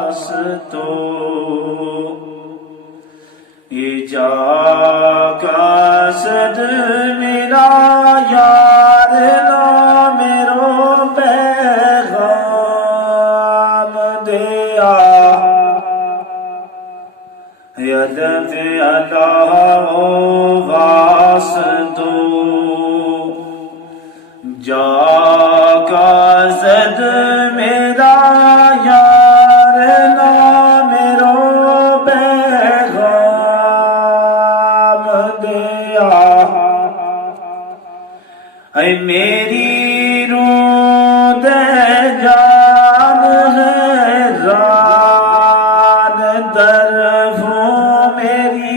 वास्तो इजा का सद मेरा यार ना मेरो पैगाम दिया यदफ अल्लाह वास्तो जा का सद मेरा यार ना मेरो पैगाम दिया ऐ मेरी रूह दे जान हैरान तरफों मेरी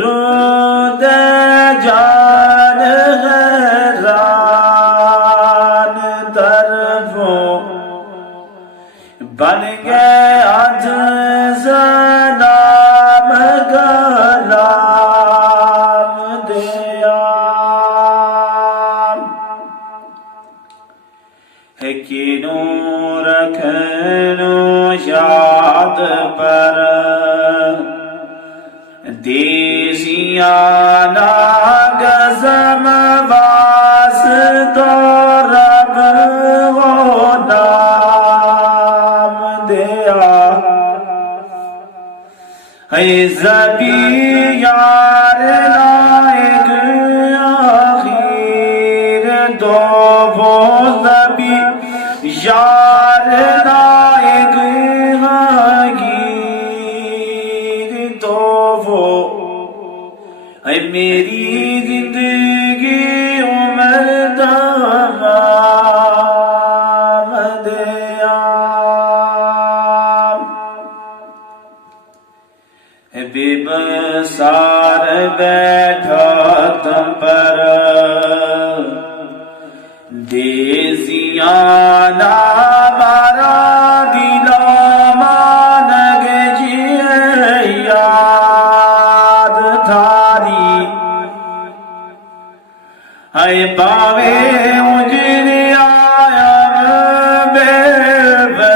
रूह दे जान हैरान तरफों बन गए आज सलाम गलाम दिया है किनो रखनो याद पर देसियाना गज़म वास्तो रब वो नाम दिया है ज़बी यार लायक आखिर दो वो ज़बी यार लायक आखिर दो वो है मेरी जिंदगी उम्र तमाम दिया बेबसार बैठा तुम पर देसियाना मारा दिला मानग जिए याद थारी है पावे उजरे आया बेबदन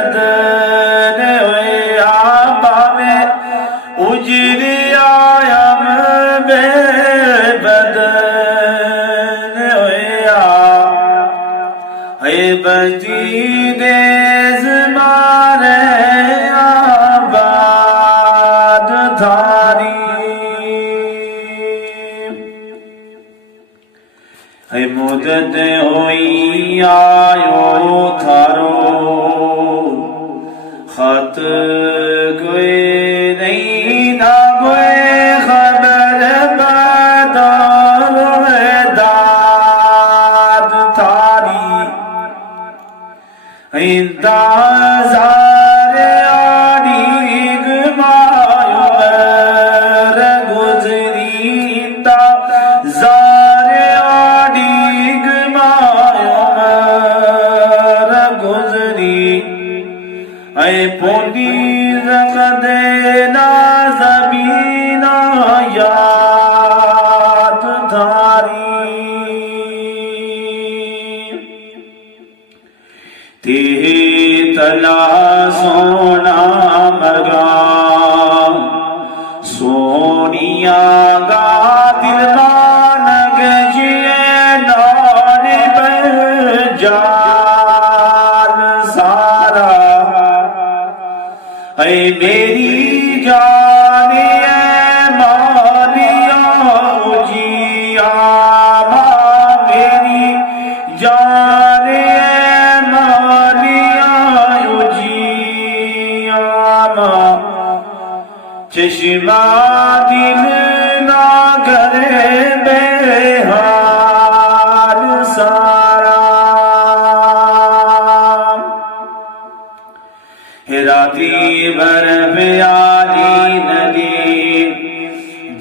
होया पावे उजरे आया बेबदन होया है बजी देश मारे आबाद थारी है मुदत होई आयो थारो खत कोई नहीं ना कोई खबर बदल दाद थारी इंतज़ार आड़ी गमायो मर गुज़री इंतज़ार आड़ी गमायो मर गुज़री ऐ पोंदी ज़क़दे ना ज़मीना याद थारी ते तला सोना मरगा सोनिया गा दिल मानग जिए नार जान सारा ऐ मेरी जान मारिया उजिया मेरी जान चश्मा दिल ना करे बेहाल सारा रात्रि भर प्याली नदी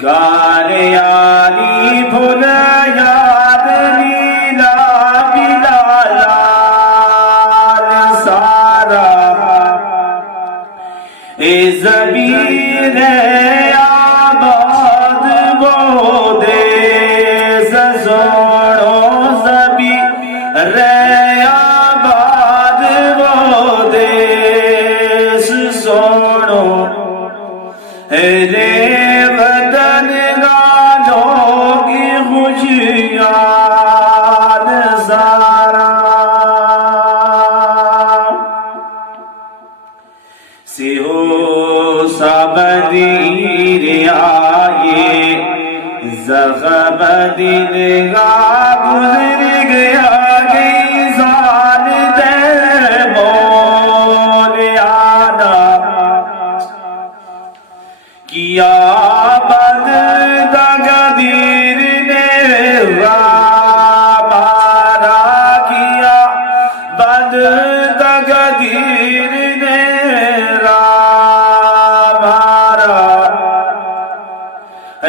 गाल यारी फुल याद लीला बिलाल सारा ए ज़मीर आबाद वो देश सोनो ज़मीर आबाद वो रे वतन गालों की खुशियाँ नज़ारा सिहो सबदीर आए ज़ख़म दिल का गुज़र गया गई ज़ाल दे बोले आना किया बद तकदीर ने वारा किया बद तकदीर ने मारा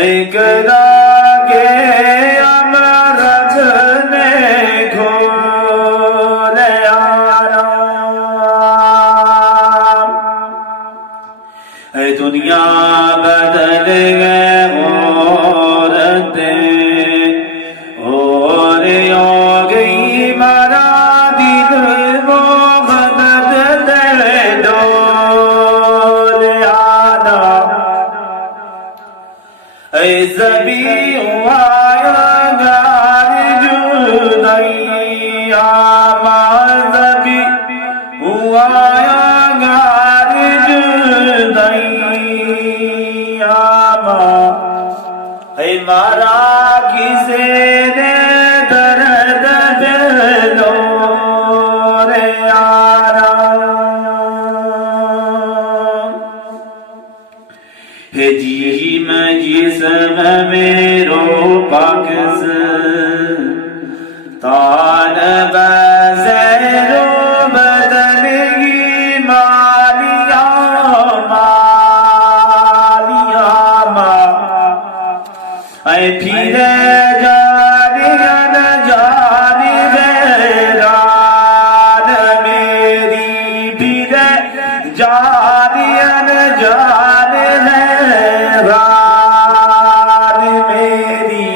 एक के अमरत ने खोले आराम दुनिया बदल गए औरतें और हो गई मारा दिल वो गदर दे डोल आना ज़बी आया गार जुदैया ज़बी आया गार जुदैया मारा किसे ने दर्द दिलो रे यारा है जी मैं जिस्म मेरो पाकिस तान बज़ैरो बदलगी मालिया मालिया ऐ फिरे जानिया न जानी हैरान मेरी फिरे जानिया न जाने हैरान मेरी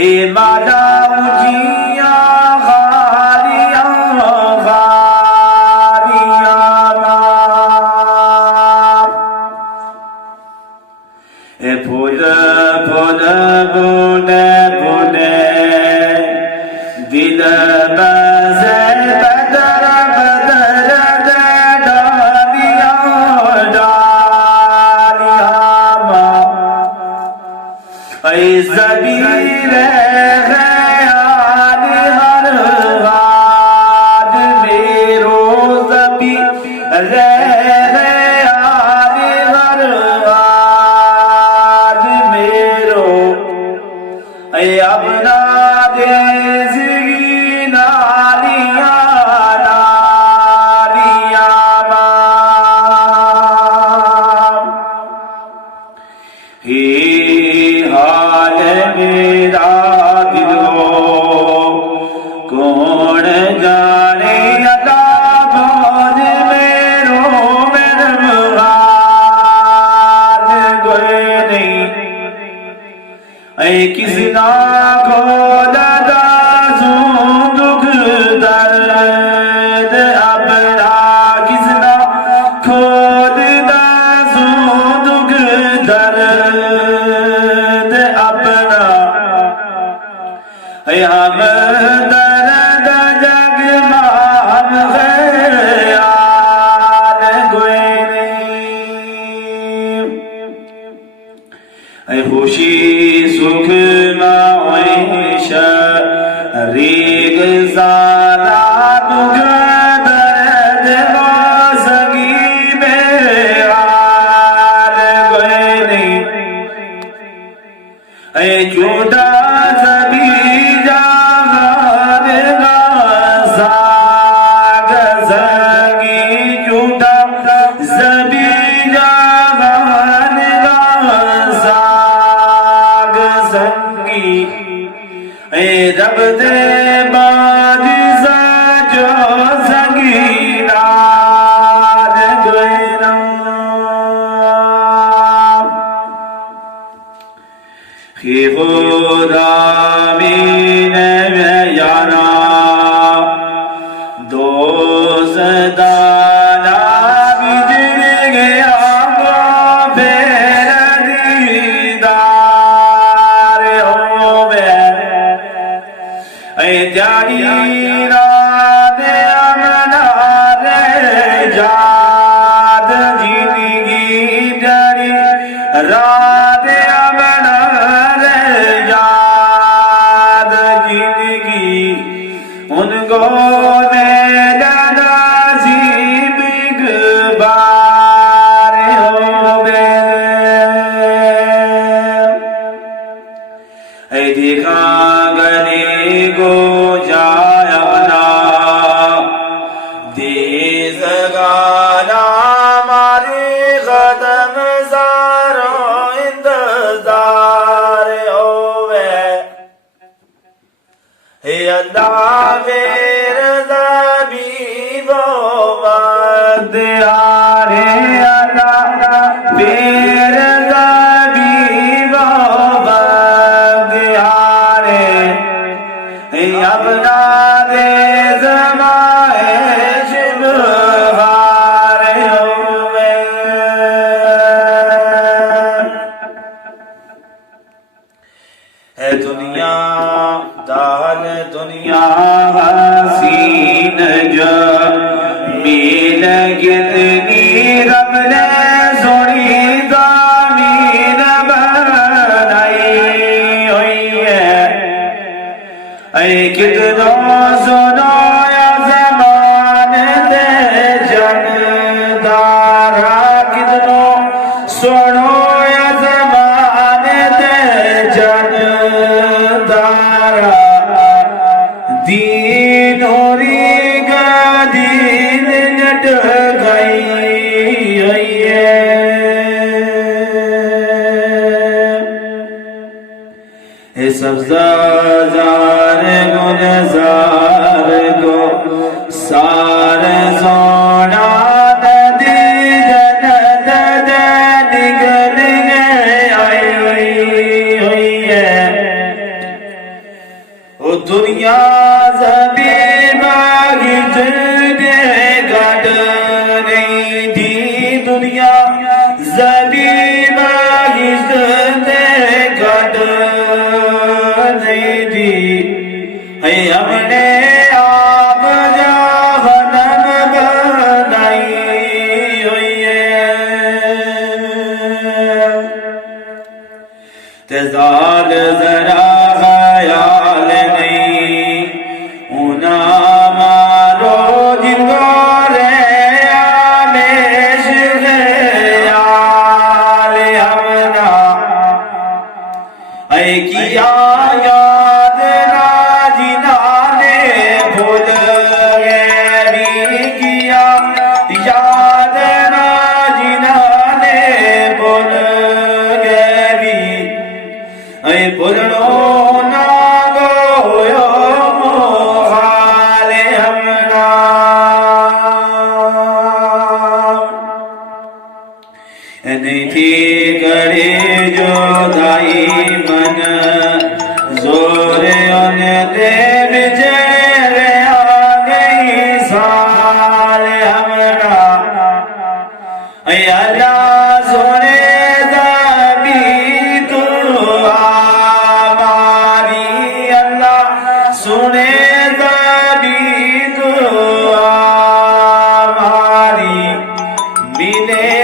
ए माला उजिया गालिया गालिया ए फूल फूल बूंदे बूंदे दिल बसे बदर बदर दे डालिया डालिया ऐ ज़बीर ख़याल हर वाद मेरो ज़बीर ख़याल हर वाद मेरो ऐ अपना देज़गी नालिया नालिया हे हाल मेरा दिलो कौन जाने अता बोझ मेरो मेरवाद कोई नहीं ऐ किसना को दादा दुख दर्द अपना किसना खोद दासू दुख दर्द अपना हम दर्द जग मान ख्याल कोई नहीं खुशी सुख माशा रीग ज़ादा दुख दर्द सगी बेहाल कोई नहीं जुदा सभी जहान साग सगी जुदा सभी जहान साग इस गाना मारे खत्म सारो इंतजार होवे हे अल्लाह मेरे ज़बीबो वद यारे अल्लाह मेरे ज़बीबो वद यारे अपना दे ज़माए शुबहार होवे है दुनिया दाल दुनिया हसीन जो मील कितनी रब ने सोनी ज़मीन बनाई हुई है कितनों सुनो या ज़मान दे जनदारा कितनों सुनो या ज़मान दे जनदारा दीन होरी का दीन नट गई है सब्ज़ार गुलजार को सार सोना नदी जन्नत निकल आई हुई है ओ दुनिया ज़बीबा गिजने गड नहीं थी दुनिया ज़बीबा गिजने गड नहीं थी हमने आप जहन्नम बनाई हुई है तेज़ाल जरा ख्याल नहीं उना मारो जिनको रे आमेश ख्याल हमना किया याद ना जिन्होंने भूल गए किया याद ना जिन्होंने भूल गए भूलो ना गोयो मोहाल हमना नहीं थी करे जो दाई मन जोर उन दे बिजरे आ गई साल हमरा अल्लाह सोने ज़बी तू हमारी अल्लाह सुने ज़बी तू हमारी मिले